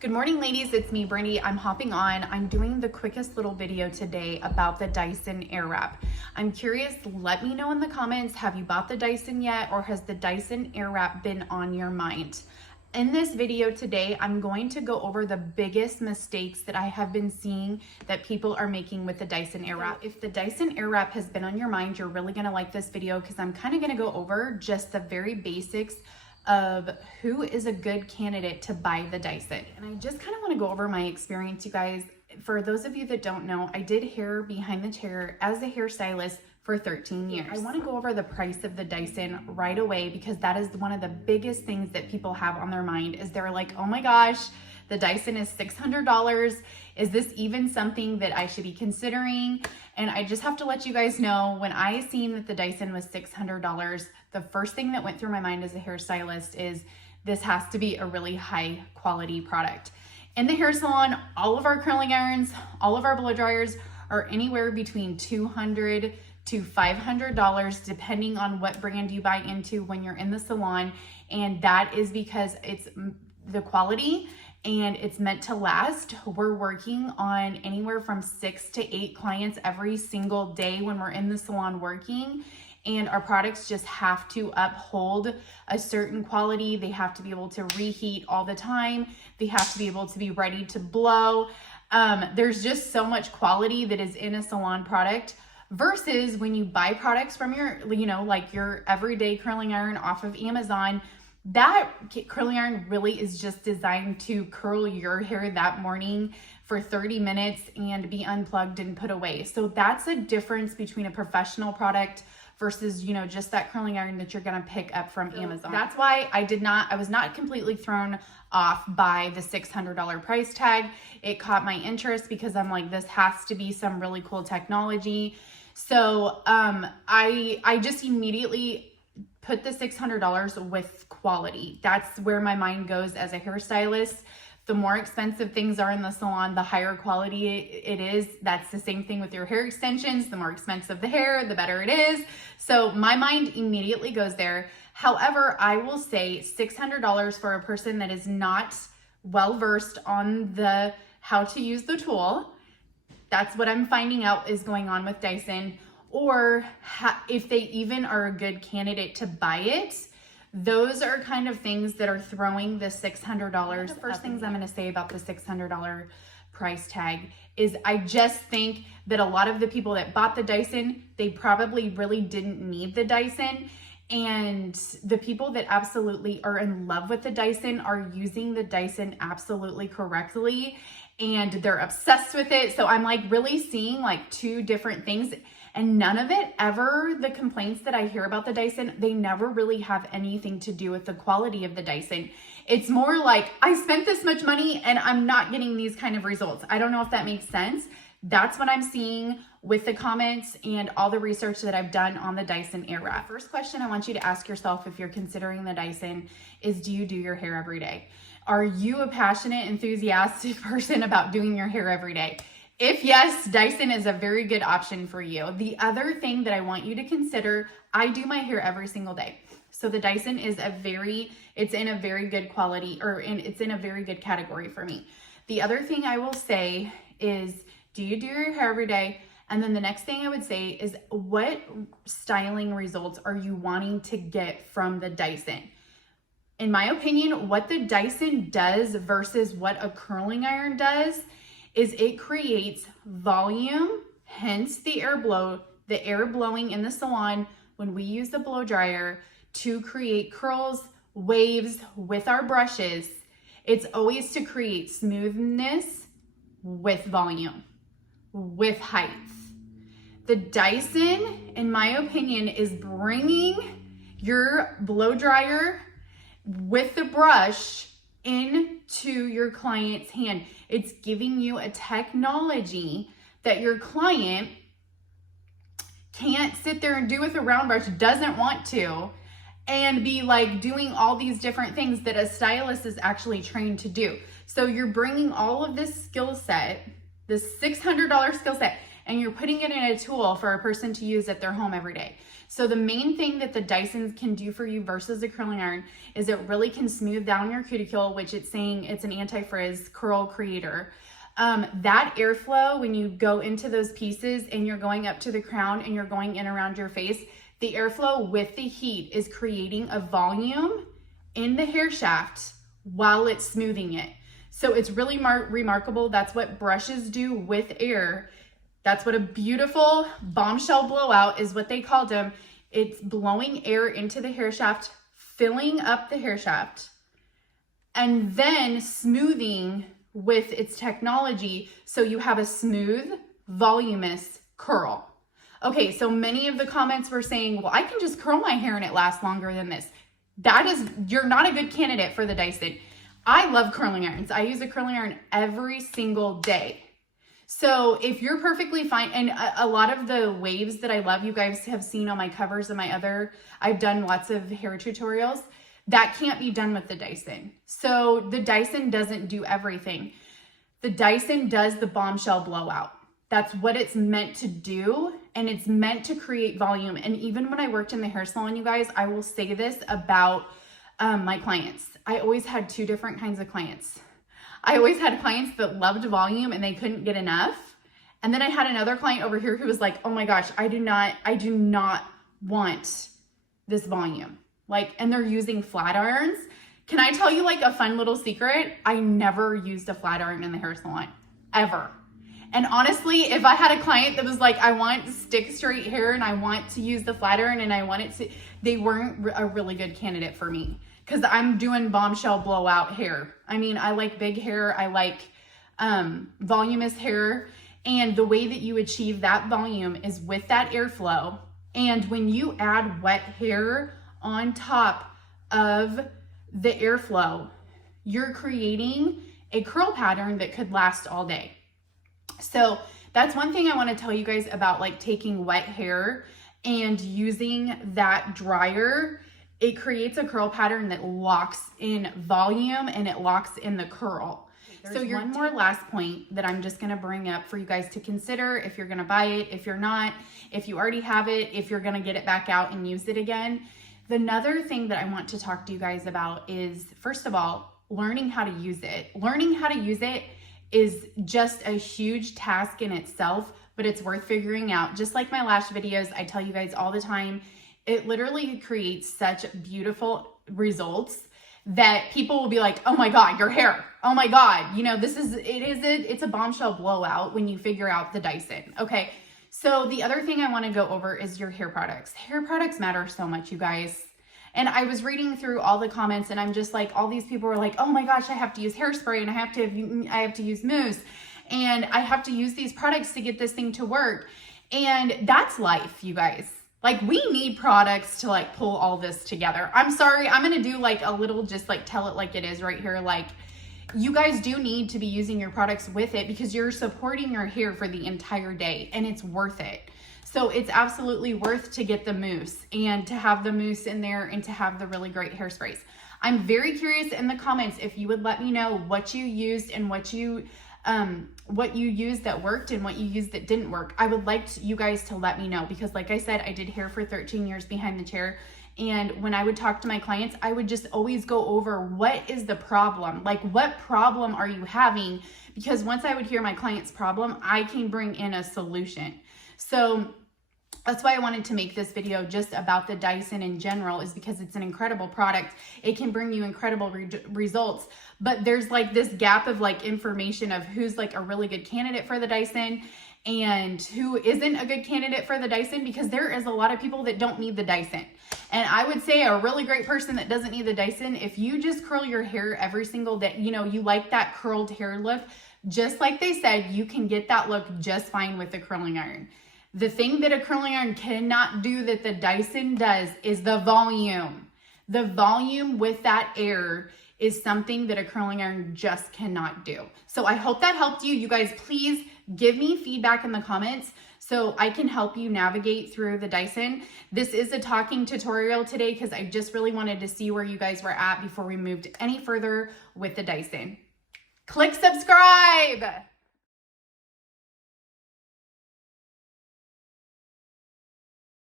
Good morning, ladies. It's me, Brandy. I'm hopping on. I'm doing the quickest little video today about the Dyson Airwrap. I'm curious, let me know in the comments, have you bought the Dyson yet, or has the Dyson Airwrap been on your mind? In this video today, I'm going to go over the biggest mistakes that I have been seeing that people are making with the Dyson Airwrap. If the Dyson Airwrap has been on your mind, you're really gonna like this video because I'm kind of gonna go over just the very basics of who is a good candidate to buy the Dyson. And I just kind of want to go over my experience, you guys. For those of you that don't know, I did hair behind the chair as a hairstylist for 13 years. I want to go over the price of the Dyson right away because that is one of the biggest things that people have on their mind is they're like, oh my gosh, the Dyson is $600. Is this even something that I should be considering? And I just have to let you guys know, when I seen that the Dyson was $600, the first thing that went through my mind as a hairstylist is this has to be a really high quality product. In the hair salon, all of our curling irons, all of our blow dryers are anywhere between $200 to $500 depending on what brand you buy into when you're in the salon. And that is because it's the quality and it's meant to last. We're working on anywhere from 6 to 8 clients every single day when we're in the salon working. And our products just have to uphold a certain quality. They have to be able to reheat all the time. They have to be able to be ready to blow. There's just so much quality that is in a salon product versus when you buy products from your, like your everyday curling iron off of Amazon. That curling iron really is just designed to curl your hair that morning for 30 minutes and be unplugged and put away. So that's a difference between a professional product versus, just that curling iron that you're gonna pick up from Amazon. That's why I was not completely thrown off by the $600 price tag. It caught my interest because I'm like, this has to be some really cool technology. So I just immediately put the $600 with quality. That's where my mind goes as a hairstylist. The more expensive things are in the salon, the higher quality it is. That's the same thing with your hair extensions. The more expensive the hair, the better it is. So my mind immediately goes there. However, I will say $600 for a person that is not well-versed on how to use the tool. That's what I'm finding out is going on with Dyson. Or if they even are a good candidate to buy it. Those are kind of things that are throwing the $600. The first things I'm going to say about the $600 price tag is I just think that a lot of the people that bought the Dyson, they probably really didn't need the Dyson. And the people that absolutely are in love with the Dyson are using the Dyson absolutely correctly. And they're obsessed with it. So I'm like really seeing like two different things. And none of it ever, the complaints that I hear about the Dyson, they never really have anything to do with the quality of the Dyson. It's more like, I spent this much money and I'm not getting these kind of results. I don't know if that makes sense. That's what I'm seeing with the comments and all the research that I've done on the Dyson Airwrap. First question I want you to ask yourself if you're considering the Dyson is, do you do your hair every day? Are you a passionate, enthusiastic person about doing your hair every day? If yes, Dyson is a very good option for you. The other thing that I want you to consider, I do my hair every single day. So the Dyson is it's in a very good quality, it's in a very good category for me. The other thing I will say is, do you do your hair every day? And then the next thing I would say is, what styling results are you wanting to get from the Dyson? In my opinion, what the Dyson does versus what a curling iron does is it creates volume, hence the air blowing in the salon when we use the blow dryer to create curls, waves with our brushes. It's always to create smoothness with volume, with height. The Dyson, in my opinion, is bringing your blow dryer with the brush into your client's hand. It's giving you a technology that your client can't sit there and do with a round brush, doesn't want to, and be like doing all these different things that a stylist is actually trained to do. So you're bringing all of this skill set, this $600 skill set, and you're putting it in a tool for a person to use at their home every day. So the main thing that the Dyson can do for you versus the curling iron is it really can smooth down your cuticle, which it's saying it's an anti-frizz curl creator. That airflow, when you go into those pieces and you're going up to the crown and you're going in around your face, the airflow with the heat is creating a volume in the hair shaft while it's smoothing it. So it's really remarkable. That's what brushes do with air. That's what a beautiful bombshell blowout is what they called them. It's blowing air into the hair shaft, filling up the hair shaft, and then smoothing with its technology so you have a smooth, voluminous curl. Okay, so many of the comments were saying, well, I can just curl my hair and it lasts longer than this. You're not a good candidate for the Dyson. I love curling irons. I use a curling iron every single day. So if you're perfectly fine, and a lot of the waves that I love, you guys have seen on my covers and I've done lots of hair tutorials, that can't be done with the Dyson. So the Dyson doesn't do everything. The Dyson does the bombshell blowout. That's what it's meant to do, and it's meant to create volume. And even when I worked in the hair salon, you guys, I will say this about my clients. I always had two different kinds of clients. I always had clients that loved volume and they couldn't get enough. And then I had another client over here who was like, oh my gosh, I do not want this volume. And they're using flat irons. Can I tell you a fun little secret? I never used a flat iron in the hair salon, ever. And honestly, if I had a client that was like, I want stick straight hair and I want to use the flat iron and I want it to, they weren't a really good candidate for me because I'm doing bombshell blowout hair. I mean, I like big hair. I like voluminous hair. And the way that you achieve that volume is with that airflow. And when you add wet hair on top of the airflow, you're creating a curl pattern that could last all day. So that's one thing I want to tell you guys about taking wet hair and using that dryer. It creates a curl pattern that locks in volume and it locks in the curl. So one more last point that I'm just going to bring up for you guys to consider if you're going to buy it, if you're not, if you already have it, if you're going to get it back out and use it again. Another thing that I want to talk to you guys about is, first of all, learning how to use it. Learning how to use it is just a huge task in itself, but it's worth figuring out. Just like my lash videos, I tell you guys all the time, it literally creates such beautiful results that people will be like, oh my God, your hair. Oh my God. It's a bombshell blowout when you figure out the Dyson. Okay. So the other thing I want to go over is your hair products. Hair products matter so much, you guys. And I was reading through all the comments and I'm just like, all these people were like, oh my gosh, I have to use hairspray and I have to use mousse and I have to use these products to get this thing to work. And that's life, you guys. We need products to pull all this together. I'm sorry, I'm going to do a little, just tell it like it is right here. You guys do need to be using your products with it because you're supporting your hair for the entire day and it's worth it. So it's absolutely worth to get the mousse and to have the mousse in there and to have the really great hairsprays. I'm very curious in the comments if you would let me know what you used and what you used that worked and what you used that didn't work. I would like you guys to let me know because like I said, I did hair for 13 years behind the chair. And when I would talk to my clients, I would just always go over what is the problem? What problem are you having? Because once I would hear my client's problem, I can bring in a solution. So that's why I wanted to make this video just about the Dyson in general, is because it's an incredible product. It can bring you incredible results, but there's this gap of information of who's a really good candidate for the Dyson and who isn't a good candidate for the Dyson, because there is a lot of people that don't need the Dyson. And I would say a really great person that doesn't need the Dyson, if you just curl your hair every single day, you like that curled hair look, just like they said, you can get that look just fine with the curling iron. The thing that a curling iron cannot do that the Dyson does is the volume. The volume with that air is something that a curling iron just cannot do. So I hope that helped you. You guys, please give me feedback in the comments so I can help you navigate through the Dyson. This is a talking tutorial today because I just really wanted to see where you guys were at before we moved any further with the Dyson. Click subscribe.